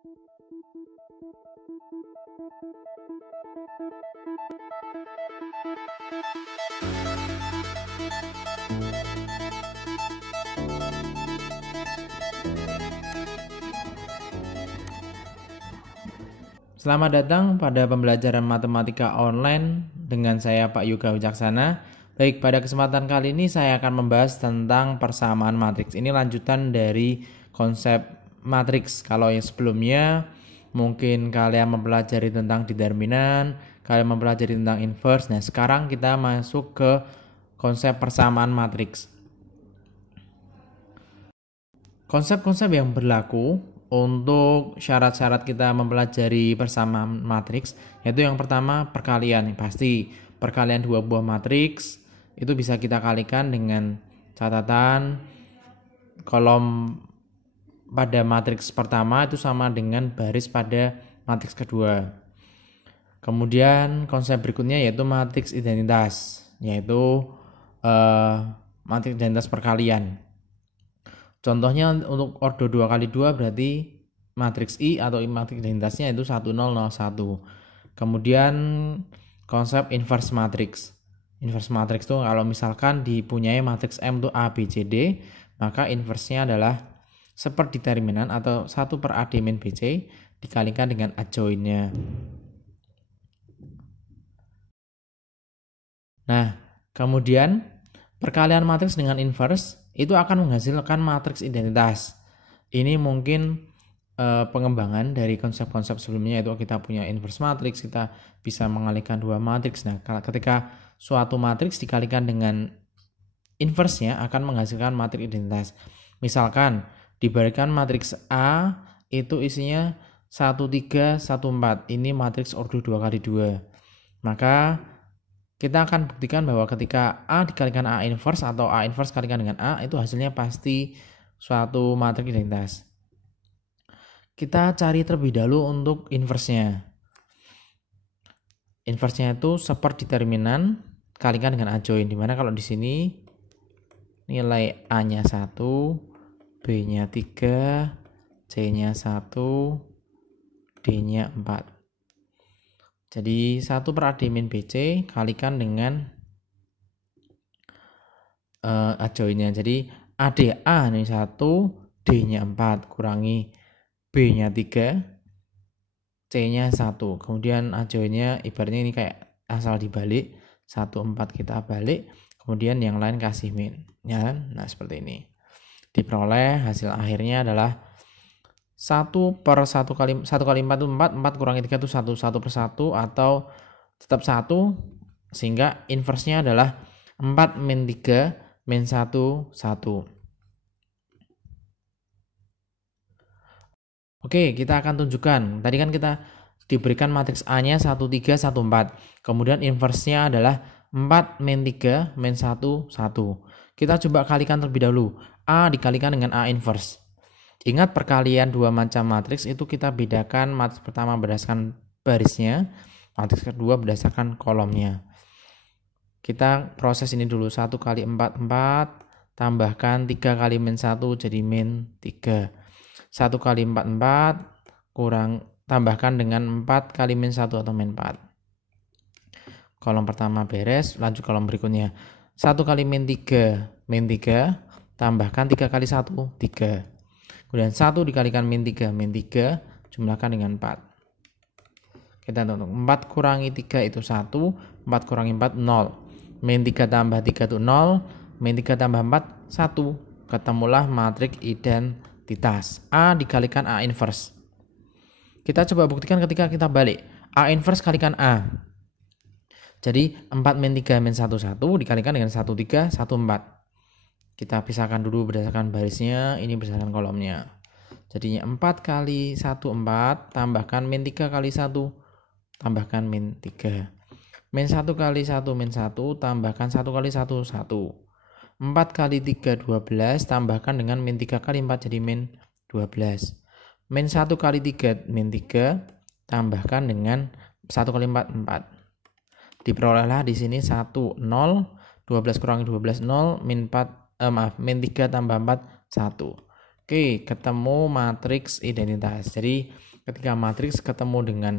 Selamat datang pada pembelajaran matematika online dengan saya Pak Yoga Wicaksana. Baik, pada kesempatan kali ini saya akan membahas tentang persamaan matriks. Ini lanjutan dari konsep matriks. Kalau yang sebelumnya mungkin kalian mempelajari tentang determinan, kalian mempelajari tentang inverse. Nah, sekarang kita masuk ke konsep persamaan matriks. Konsep-konsep yang berlaku untuk syarat-syarat kita mempelajari persamaan matriks, yaitu yang pertama perkalian. Pasti perkalian dua buah matriks itu bisa kita kalikan dengan catatan kolom pada matriks pertama itu sama dengan baris pada matriks kedua. Kemudian konsep berikutnya yaitu matriks identitas, yaitu matriks identitas perkalian. Contohnya untuk ordo 2x2 berarti matriks I atau matriks identitasnya itu 1 0 0 1. Kemudian konsep inverse matrix. Inverse matrix itu kalau misalkan dipunyai matriks M itu A B C D, maka inverse-nya adalah seperdeterminan atau 1 per A D min BC dikalikan dengan adjoint-nya. Nah, kemudian perkalian matriks dengan inverse itu akan menghasilkan matriks identitas. Ini mungkin pengembangan dari konsep-konsep sebelumnya, yaitu kita punya inverse matrix, kita bisa mengalihkan dua matriks. Nah, ketika suatu matriks dikalikan dengan inverse-nya akan menghasilkan matriks identitas. Misalkan diberikan matriks A itu isinya 1 3 1 4. Ini matriks ordo 2x2. Maka kita akan buktikan bahwa ketika A dikalikan A inverse atau A inverse kalikan dengan A, itu hasilnya pasti suatu matriks identitas. Kita cari terlebih dahulu untuk inverse-nya. Inverse-nya itu seperdeterminan kalikan dengan adjoint. Dimana kalau di sini nilai A-nya 1, B-nya 3, C-nya 1, D-nya 4. Jadi 1 per A D min BC kalikan dengan adjoint-nya. Jadi ADA ini 1, D-nya 4 kurangi B-nya 3, C-nya 1. Kemudian adjoint-nya ibaratnya ini kayak asal dibalik, 1 4 kita balik, kemudian yang lain kasih min. Ya, nah seperti ini. Diperoleh hasil akhirnya adalah 1 per 1 kali 4 itu 4, 4 kurangi 3 itu 1, 1 per 1 atau tetap 1, sehingga inverse-nya adalah 4 min 3 min 1, 1. Oke, kita akan tunjukkan. Tadi kan kita diberikan matriks A-nya 1 3 1 4. Kemudian inverse-nya adalah 4 min 3 min 1, 1. Kita coba kalikan terlebih dahulu. A dikalikan dengan A inverse. Ingat perkalian dua macam matriks itu kita bedakan matriks pertama berdasarkan barisnya, matriks kedua berdasarkan kolomnya. Kita proses ini dulu. 1 kali 4 4, tambahkan 3 kali min 1 jadi min 3. 1 kali 4 4 tambahkan dengan 4 kali min 1 atau min 4. Kolom pertama beres, lanjut kolom berikutnya. 1 kali min 3 tambahkan 3 kali 1 3. Kemudian 1 dikalikan min 3 jumlahkan dengan 4. Kita hitung 4 kurangi 3 itu 1, 4 kurangi 4 0. Min 3 tambah 3 itu 0, min 3 tambah 4 1. Ketemulah matriks identitas. A dikalikan A inverse. Kita coba buktikan ketika kita balik. A inverse kalikan A. Jadi 4 min 3 min 1 1 dikalikan dengan 1 3 1 4. Kita pisahkan dulu berdasarkan barisnya, ini berdasarkan kolomnya. Jadinya 4 kali 1 4, tambahkan min 3 kali 1, tambahkan min 3. Min 1 kali 1 min 1, tambahkan 1 kali 1 1. 4 kali 3 12, tambahkan dengan min 3 kali 4 jadi min 12. Min 1 kali 3 min 3, tambahkan dengan 1 kali 4 4. Diperolehlah di sini 1 0, 12 kurangi 12 0, min 4 min 3 tambah 4 1. Oke, ketemu matriks identitas. Jadi ketika matriks ketemu dengan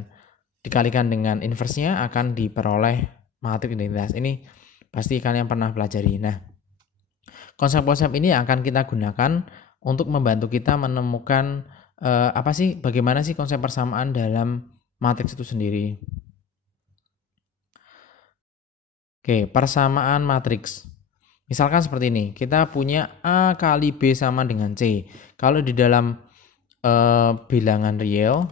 dikalikan dengan inversnya akan diperoleh matriks identitas. Ini pasti kalian pernah pelajari. Nah, konsep-konsep ini akan kita gunakan untuk membantu kita menemukan bagaimana sih konsep persamaan dalam matriks itu sendiri. Oke, persamaan matriks. Misalkan seperti ini, kita punya A kali B sama dengan C. Kalau di dalam bilangan real,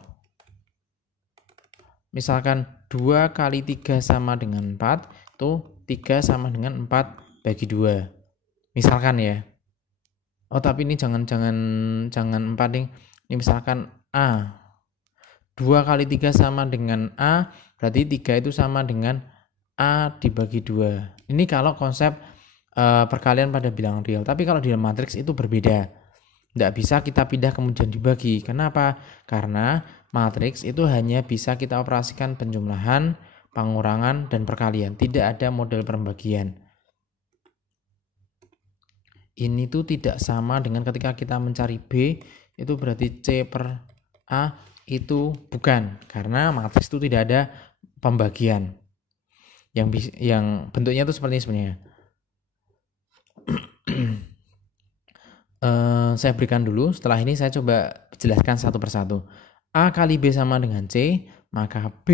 misalkan 2 kali 3 sama dengan 4, itu 3 sama dengan 4 bagi 2. Misalkan ya. Oh, tapi ini jangan 4 nih. Ini misalkan A. 2 kali 3 sama dengan A, berarti 3 itu sama dengan A dibagi 2. Ini kalau konsep perkalian pada bilangan real. Tapi kalau di dalam matriks itu berbeda. Tidak bisa kita pindah kemudian dibagi. Kenapa? Karena matriks itu hanya bisa kita operasikan penjumlahan, pengurangan, dan perkalian. Tidak ada model pembagian. Ini tuh tidak sama dengan ketika kita mencari B, itu berarti C per A, itu bukan. Karena matriks itu tidak ada pembagian. Yang bentuknya itu seperti ini sebenarnya. Saya berikan dulu, setelah ini saya coba jelaskan satu persatu. A kali B sama dengan C, maka B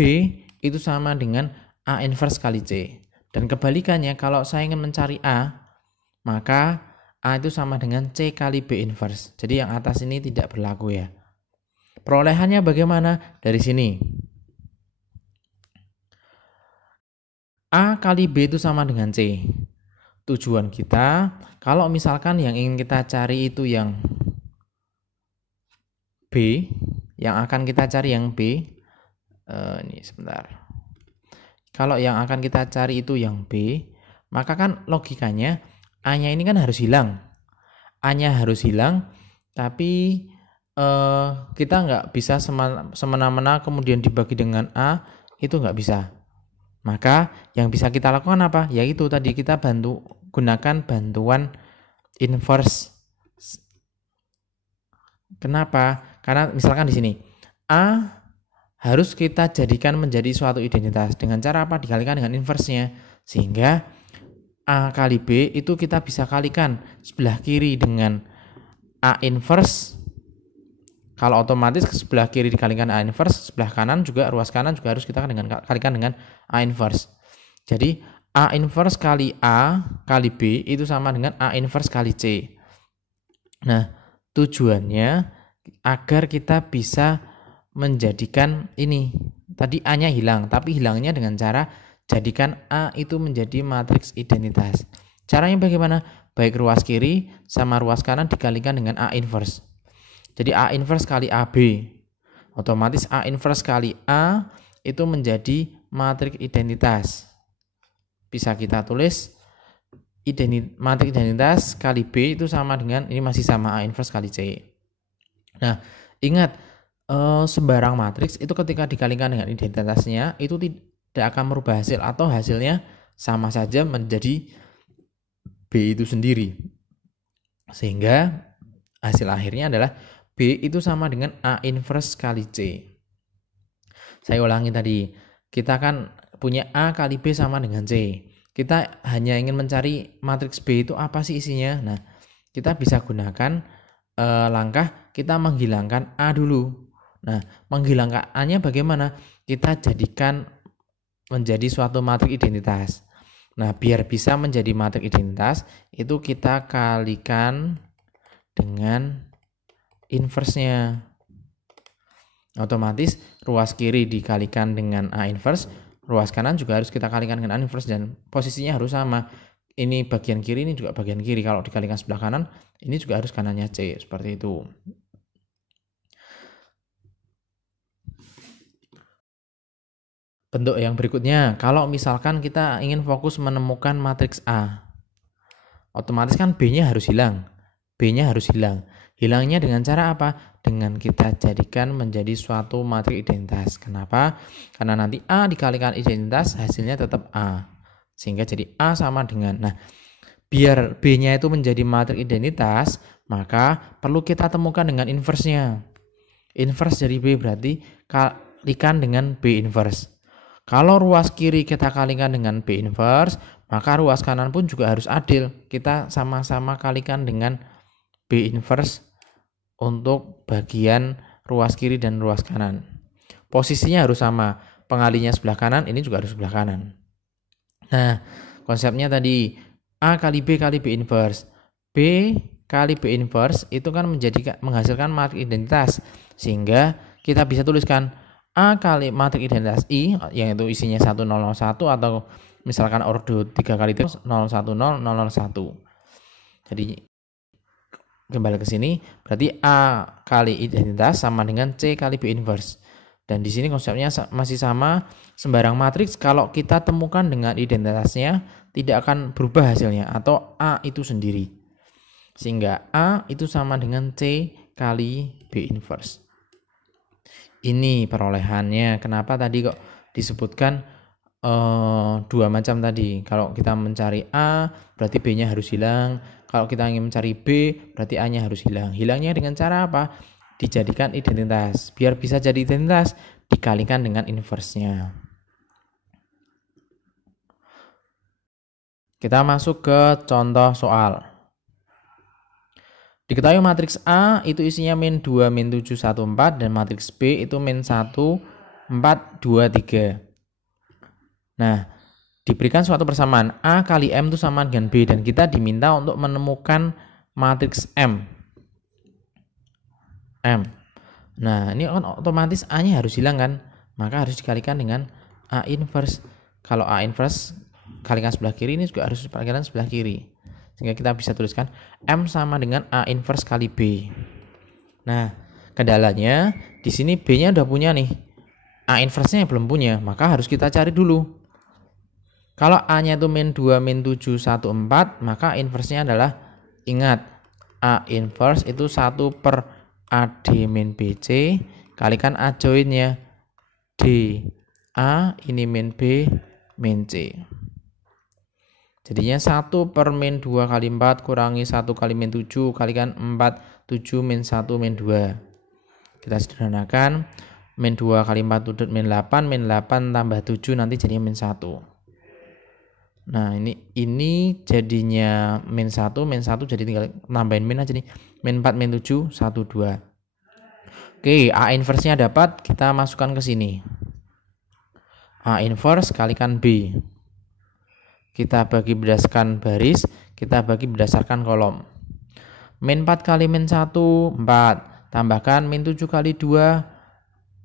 itu sama dengan A inverse kali C. Dan kebalikannya, kalau saya ingin mencari A, maka A itu sama dengan C kali B inverse. Jadi yang atas ini tidak berlaku ya. Perolehannya bagaimana? Dari sini. A kali B itu sama dengan C. Tujuan kita, kalau misalkan yang ingin kita cari itu yang B, yang akan kita cari yang B, ini sebentar. Kalau yang akan kita cari itu yang B, maka kan logikanya A-nya ini kan harus hilang. A-nya harus hilang, tapi kita nggak bisa semena-mena kemudian dibagi dengan A, itu nggak bisa. Maka yang bisa kita lakukan apa? Yaitu tadi kita gunakan bantuan inverse. Kenapa? Karena misalkan di sini A harus kita jadikan menjadi suatu identitas dengan cara apa? Dikalikan dengan inversenya, sehingga A kali B itu kita bisa kalikan sebelah kiri dengan A inverse. Kalau otomatis ke sebelah kiri dikalikan A inverse, sebelah kanan juga, ruas kanan juga harus kita kalikan dengan A inverse. Jadi A inverse kali A kali B itu sama dengan A inverse kali C. Nah, tujuannya agar kita bisa menjadikan ini. Tadi A-nya hilang, tapi hilangnya dengan cara jadikan A itu menjadi matriks identitas. Caranya bagaimana? Baik ruas kiri sama ruas kanan dikalikan dengan A inverse. Jadi A inverse kali AB. Otomatis A inverse kali A itu menjadi matriks identitas. Bisa kita tulis matriks identitas kali B itu sama dengan, ini masih sama A inverse kali C. Nah, ingat sembarang matriks itu ketika dikalikan dengan identitasnya itu tidak akan merubah hasil, atau hasilnya sama saja menjadi B itu sendiri. Sehingga hasil akhirnya adalah B itu sama dengan A inverse kali C. Saya ulangi tadi, kita kan punya A kali B sama dengan C. Kita hanya ingin mencari matriks B itu apa sih isinya. Nah, kita bisa gunakan langkah kita menghilangkan A dulu. Nah, menghilangkan A-nya bagaimana? Kita jadikan menjadi suatu matriks identitas. Nah, biar bisa menjadi matriks identitas, itu kita kalikan dengan inverse-nya. Otomatis ruas kiri dikalikan dengan A inverse, ruas kanan juga harus kita kalikan dengan A inverse, dan posisinya harus sama. Ini bagian kiri, ini juga bagian kiri. Kalau dikalikan sebelah kanan, ini juga harus kanannya C, seperti itu. Bentuk yang berikutnya, kalau misalkan kita ingin fokus menemukan matriks A, otomatis kan B-nya harus hilang. B-nya harus hilang. Hilangnya dengan cara apa? Dengan kita jadikan menjadi suatu matriks identitas. Kenapa? Karena nanti A dikalikan identitas, hasilnya tetap A. Sehingga jadi A sama dengan. Nah, biar B-nya itu menjadi matriks identitas, maka perlu kita temukan dengan inverse-nya. Inverse dari B berarti kalikan dengan B inverse. Kalau ruas kiri kita kalikan dengan B inverse, maka ruas kanan pun juga harus adil. Kita sama-sama kalikan dengan B inverse untuk bagian ruas kiri dan ruas kanan. Posisinya harus sama. Pengalinya sebelah kanan, ini juga harus sebelah kanan. Nah, konsepnya tadi A kali B inverse. B kali B inverse itu kan menghasilkan matriks identitas. Sehingga kita bisa tuliskan A kali matriks identitas I, yang itu isinya 1001 atau misalkan ordo 3 kali 010 001. Jadi kembali ke sini, berarti A kali identitas sama dengan C kali B inverse. Dan di sini konsepnya masih sama, sembarang matriks kalau kita temukan dengan identitasnya tidak akan berubah hasilnya atau A itu sendiri. Sehingga A itu sama dengan C kali B inverse. Ini perolehannya. Kenapa tadi kok disebutkan dua macam tadi? Kalau kita mencari A, berarti B-nya harus hilang. Kalau kita ingin mencari B, berarti A-nya harus hilang. Hilangnya dengan cara apa? Dijadikan identitas. Biar bisa jadi identitas, dikalikan dengan inverse-nya. Kita masuk ke contoh soal. Diketahui matriks A itu isinya min 2, min 7, 1, 4 dan matriks B itu min 1, 4, 2, 3. Nah, diberikan suatu persamaan A kali M itu sama dengan B dan kita diminta untuk menemukan matriks M. Nah, ini kan otomatis A-nya harus hilang kan? Maka harus dikalikan dengan A inverse. Kalau A inverse kalikan sebelah kiri, ini juga harus dikalikan sebelah kiri. Sehingga kita bisa tuliskan M sama dengan A inverse kali B. Nah, kendalanya di sini B-nya udah punya nih. A inverse-nya belum punya, maka harus kita cari dulu. Kalau A-nya itu min 2, min 7, 1, 4, maka inverse-nya adalah, ingat, A inverse itu 1 per AD min BC, kalikan A join-nya D. A ini min B, min C. Jadinya 1 per min 2 kali 4 kurangi 1 kali min 7 kalikan 4, 7 min 1 min 2. Kita sederhanakan, min 2 kali 4 itu min 8 tambah 7 nanti jadinya min 1. Nah ini jadinya min 1 jadi tinggal nambahin min aja nih. Min 4, min 7, 1, 2. Oke, A inverse-nya dapat, kita masukkan ke sini. A inverse kalikan B. Kita bagi berdasarkan baris, kita bagi berdasarkan kolom. Min 4 kali min 1, 4. Tambahkan min 7 kali 2,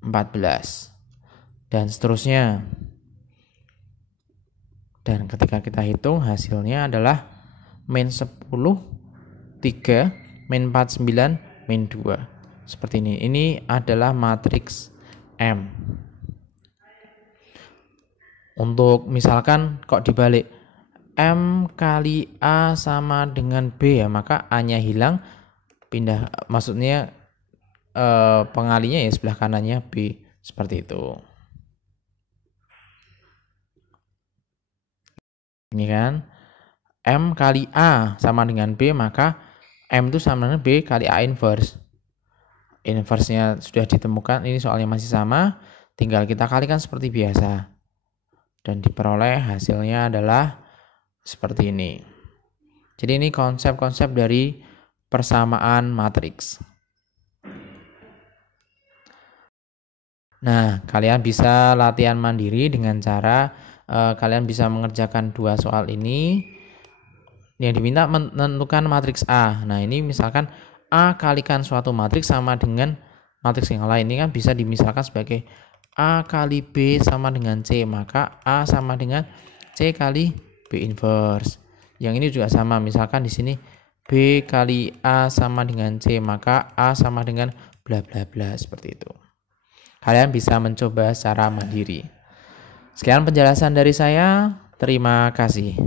14. Dan seterusnya. Dan ketika kita hitung, hasilnya adalah min 10, 3, min 4, 9, min 2. Seperti ini. Ini adalah matriks M. Untuk misalkan kok dibalik, M kali A sama dengan B ya, maka A-nya hilang, pindah, maksudnya pengalinya ya sebelah kanannya B, seperti itu. Ini kan M kali A sama dengan B, maka M itu sama dengan B kali A inverse. Inverse-nya sudah ditemukan, ini soalnya masih sama, tinggal kita kalikan seperti biasa. Dan diperoleh hasilnya adalah seperti ini. Jadi ini konsep-konsep dari persamaan matriks. Nah, kalian bisa latihan mandiri dengan cara kalian bisa mengerjakan dua soal ini. Yang diminta menentukan matriks A. Nah, ini misalkan A kalikan suatu matriks sama dengan matriks yang lain. Ini kan bisa dimisalkan sebagai A kali B sama dengan C, maka A sama dengan C kali B inverse. Yang ini juga sama, misalkan di sini B kali A sama dengan C, maka A sama dengan bla bla bla, seperti itu. Kalian bisa mencoba secara mandiri. Sekian penjelasan dari saya. Terima kasih.